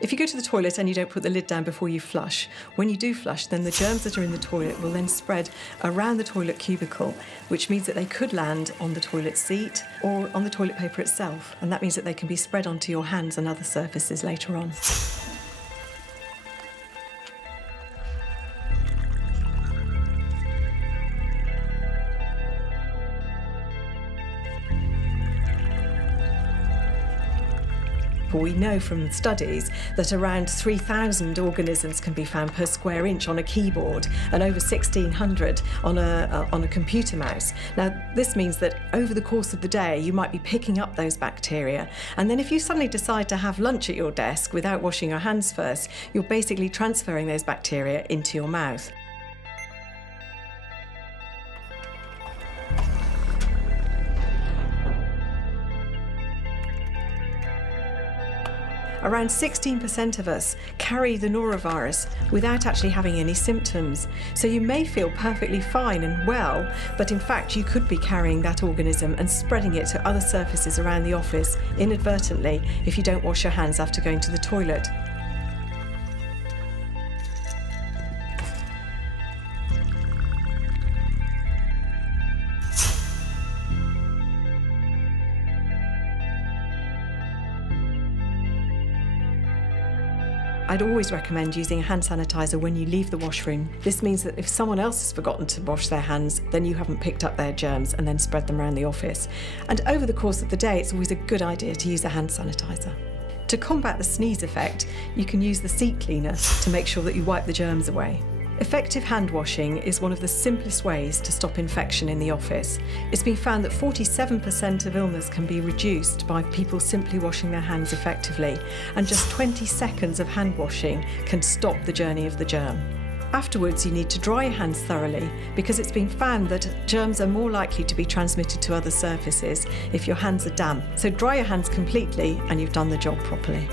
If you go to the toilet and you don't put the lid down before you flush, when you do flush, then the germs that are in the toilet will then spread around the toilet cubicle, which means that they could land on the toilet seat or on the toilet paper itself, and that means that they can be spread onto your hands and other surfaces later on. We know from studies that around 3,000 organisms can be found per square inch on a keyboard and over 1,600 on a computer mouse. Now, this means that over the course of the day, you might be picking up those bacteria. And then if you suddenly decide to have lunch at your desk without washing your hands first, you're basically transferring those bacteria into your mouth. Around 16% of us carry the norovirus without actually having any symptoms. So you may feel perfectly fine and well, but in fact you could be carrying that organism and spreading it to other surfaces around the office inadvertently if you don't wash your hands after going to the toilet. I'd always recommend using a hand sanitizer when you leave the washroom. This means that if someone else has forgotten to wash their hands, then you haven't picked up their germs and then spread them around the office. And over the course of the day, it's always a good idea to use a hand sanitizer. To combat the sneeze effect, you can use the seat cleaner to make sure that you wipe the germs away. Effective hand washing is one of the simplest ways to stop infection in the office. It's been found that 47% of illness can be reduced by people simply washing their hands effectively, and just 20 seconds of hand washing can stop the journey of the germ. Afterwards, you need to dry your hands thoroughly because it's been found that germs are more likely to be transmitted to other surfaces if your hands are damp. So dry your hands completely and you've done the job properly.